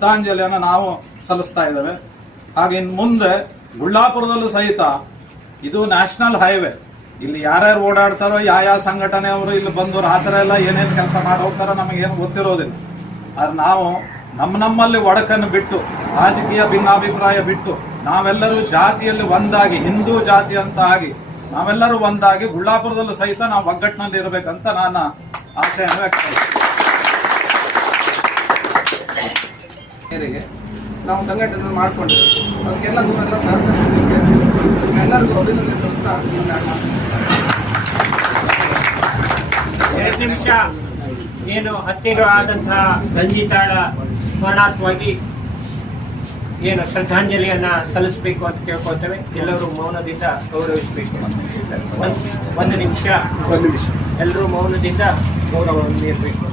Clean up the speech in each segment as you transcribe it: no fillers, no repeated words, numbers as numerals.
ಶ್ರದ್ಧಾಂಜಲಿಯನ್ನು ನಾವು ಸಲ್ಲಿಸ್ತಾ ಇದ್ದೇವೆ. ಹಾಗೆ ಇನ್ನು ಮುಂದೆ ಗುಳ್ಳಾಪುರದಲ್ಲೂ ಸಹಿತ ಇದು ನ್ಯಾಷನಲ್ ಹೈವೇ. ಇಲ್ಲಿ ಯಾರ್ಯಾರು ಓಡಾಡ್ತಾರೋ ಯಾವ ಸಂಘಟನೆಯವರು ಇಲ್ಲಿ ಬಂದು ರಾತ್ರಿ ಎಲ್ಲ ಏನೇನು ಕೆಲಸ ಮಾಡಿ ಹೋಗ್ತಾರೋ ನಮಗೇನು ಗೊತ್ತಿರೋದಿಲ್ಲ. ಆದ್ರೆ ನಾವು ನಮ್ಮಲ್ಲಿ ಒಡಕನ್ನು ಬಿಟ್ಟು, ರಾಜಕೀಯ ಭಿನ್ನಾಭಿಪ್ರಾಯ ಬಿಟ್ಟು, ನಾವೆಲ್ಲರೂ ಜಾತಿಯಲ್ಲಿ ಒಂದಾಗಿ, ಹಿಂದೂ ಜಾತಿ ಅಂತ ಆಗಿ ನಾವೆಲ್ಲರೂ ಒಂದಾಗಿ ಗುಳ್ಳಾಪುರದಲ್ಲೂ ಸಹಿತ ನಾವು ಒಗ್ಗಟ್ಟಿನಲ್ಲಿ ಇರಬೇಕಂತ ನನ್ನ ಆಶೆಯನ್ನು ವ್ಯಕ್ತಪಡಿಸ್ತೇನೆ. ನಾವು ಸಂಘಟನೆ ಮಾಡಿಕೊಂಡಿದ್ದೇವೆ. ಅದಕ್ಕೆಲ್ಲ ದೂರೆಲ್ಲ ಸಹಕರಿಸಲಿಕ್ಕೆ ಎಲ್ಲರಿಗೂ ಅಭಿನಂದನೆ ಸಲ್ಲಿಸ್ತಾ 2 ನಿಮಿಷ ಏನು ಹತ್ಯೆಗೆ ಆದಂತಹ ರಂಜಿತಾಳ ಸ್ಮರಣಾರ್ಥವಾಗಿ ಏನು ಶ್ರದ್ಧಾಂಜಲಿಯನ್ನ ಸಲ್ಲಿಸಬೇಕು ಅಂತ ಕೇಳ್ಕೊಳ್ತೇವೆ. ಎಲ್ಲರೂ ಮೌನದಿಂದ ಗೌರವಿಸಬೇಕು. 1 ನಿಮಿಷ ಎಲ್ಲರೂ ಮೌನದಿಂದ ಗೌರವವನ್ನು ನೀಡಬೇಕು.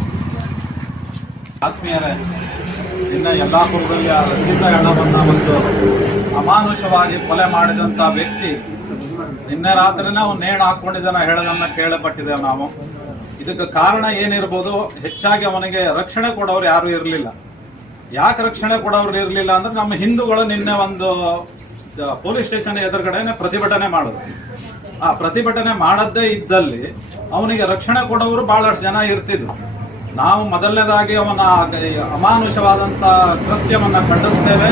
ಆತ್ಮೀಯರೇ, ಇನ್ನು ಯಲ್ಲಾಪುರದಲ್ಲಿ ರಂಜಿತಾ ಹೆಣವನ್ನ ಒಂದು ಅಮಾನುಷವಾಗಿ ಕೊಲೆ ಮಾಡಿದಂಥ ವ್ಯಕ್ತಿ ನಿನ್ನೆ ರಾತ್ರಿನೇ ಅವನು ನೇಣು ಹಾಕೊಂಡಿದ್ದಾನೆ ಹೇಳೋದನ್ನ ಕೇಳಪಟ್ಟಿದ್ದೇವೆ ನಾವು. ಇದಕ್ಕೆ ಕಾರಣ ಏನಿರ್ಬೋದು, ಹೆಚ್ಚಾಗಿ ಅವನಿಗೆ ರಕ್ಷಣೆ ಕೊಡೋರು ಯಾರು ಇರಲಿಲ್ಲ. ಯಾಕೆ ರಕ್ಷಣೆ ಕೊಡೋರು ಇರಲಿಲ್ಲ ಅಂದ್ರೆ, ನಮ್ಮ ಹಿಂದೂಗಳು ನಿನ್ನೆ ಒಂದು ಪೊಲೀಸ್ ಸ್ಟೇಷನ್ ಎದುರುಗಡೆನೆ ಪ್ರತಿಭಟನೆ ಮಾಡಿದ್ರು. ಆ ಪ್ರತಿಭಟನೆ ಮಾಡದ್ದೇ ಇದ್ದಲ್ಲಿ ಅವನಿಗೆ ರಕ್ಷಣೆ ಕೊಡೋರು ಬಹಳಷ್ಟು ಜನ ಇರ್ತಿದ್ರು. ನಾವು ಮೊದಲನೇದಾಗಿ ಅವನ ಅಮಾನುಷವಾದಂಥ ಕೃತ್ಯವನ್ನ ಖಂಡಿಸ್ತೇವೆ.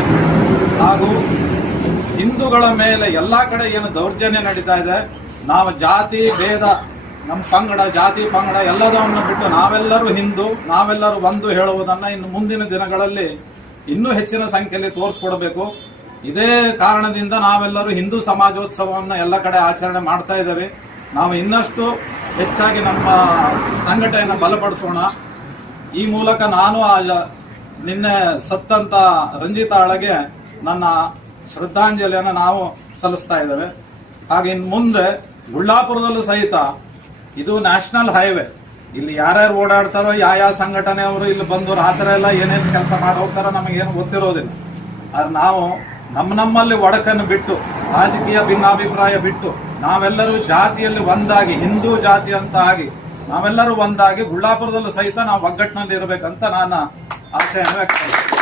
ಹಾಗೂ ಹಿಂದೂಗಳ ಮೇಲೆ ಎಲ್ಲ ಕಡೆ ಏನು ದೌರ್ಜನ್ಯ ನಡೀತಾ ಇದೆ, ನಾವು ಜಾತಿ ಭೇದ, ನಮ್ಮ ಪಂಗಡ, ಜಾತಿ ಪಂಗಡ ಎಲ್ಲದನ್ನು ಬಿಟ್ಟು ನಾವೆಲ್ಲರೂ ಹಿಂದೂ, ನಾವೆಲ್ಲರೂ ಒಂದು ಹೇಳುವುದನ್ನು ಇನ್ನು ಮುಂದಿನ ದಿನಗಳಲ್ಲಿ ಇನ್ನೂ ಹೆಚ್ಚಿನ ಸಂಖ್ಯೆಯಲ್ಲಿ ತೋರಿಸ್ಕೊಡ್ಬೇಕು. ಇದೇ ಕಾರಣದಿಂದ ನಾವೆಲ್ಲರೂ ಹಿಂದೂ ಸಮಾಜೋತ್ಸವವನ್ನು ಎಲ್ಲ ಕಡೆ ಆಚರಣೆ ಮಾಡ್ತಾ ಇದ್ದೇವೆ. ನಾವು ಇನ್ನಷ್ಟು ಹೆಚ್ಚಾಗಿ ನಮ್ಮ ಸಂಘಟನೆಯನ್ನು ಬಲಪಡಿಸೋಣ. ಈ ಮೂಲಕ ನಾನು ನಿನ್ನೆ ಸತ್ತಂತ ರಂಜಿತಾಳಿಗೆ ನನ್ನ ಶ್ರದ್ಧಾಂಜಲಿಯನ್ನು ನಾವು ಸಲ್ಲಿಸ್ತಾ ಇದ್ದೇವೆ. ಹಾಗೆ ಇನ್ನು ಮುಂದೆ ಗುಳ್ಳಾಪುರದಲ್ಲೂ ಸಹಿತ ಇದು ನ್ಯಾಷನಲ್ ಹೈವೇ. ಇಲ್ಲಿ ಯಾರ್ಯಾರು ಓಡಾಡ್ತಾರೋ ಯಾವ ಸಂಘಟನೆಯವರು ಇಲ್ಲಿ ಬಂದು ರಾತ್ರಿ ಎಲ್ಲ ಏನೇನು ಕೆಲಸ ಮಾಡಿ ಹೋಗ್ತಾರೋ ನಮಗೇನು ಗೊತ್ತಿರೋದಿಲ್ಲ. ಆದ್ರೆ ನಾವು ನಮ್ಮಲ್ಲಿ ಒಡಕನ್ನು ಬಿಟ್ಟು, ರಾಜಕೀಯ ಭಿನ್ನಾಭಿಪ್ರಾಯ ಬಿಟ್ಟು, ನಾವೆಲ್ಲರೂ ಜಾತಿಯಲ್ಲಿ ಒಂದಾಗಿ, ಹಿಂದೂ ಜಾತಿ ಅಂತ ಆಗಿ ನಾವೆಲ್ಲರೂ ಒಂದಾಗಿ ಗುಳ್ಳಾಪುರದಲ್ಲೂ ಸಹಿತ ನಾವು ಒಗ್ಗಟ್ಟಿನಲ್ಲಿ ಇರಬೇಕಂತ ನನ್ನ ಆಶೆಯನ್ನು ವ್ಯಕ್ತಪಡಿಸ್ತೇನೆ.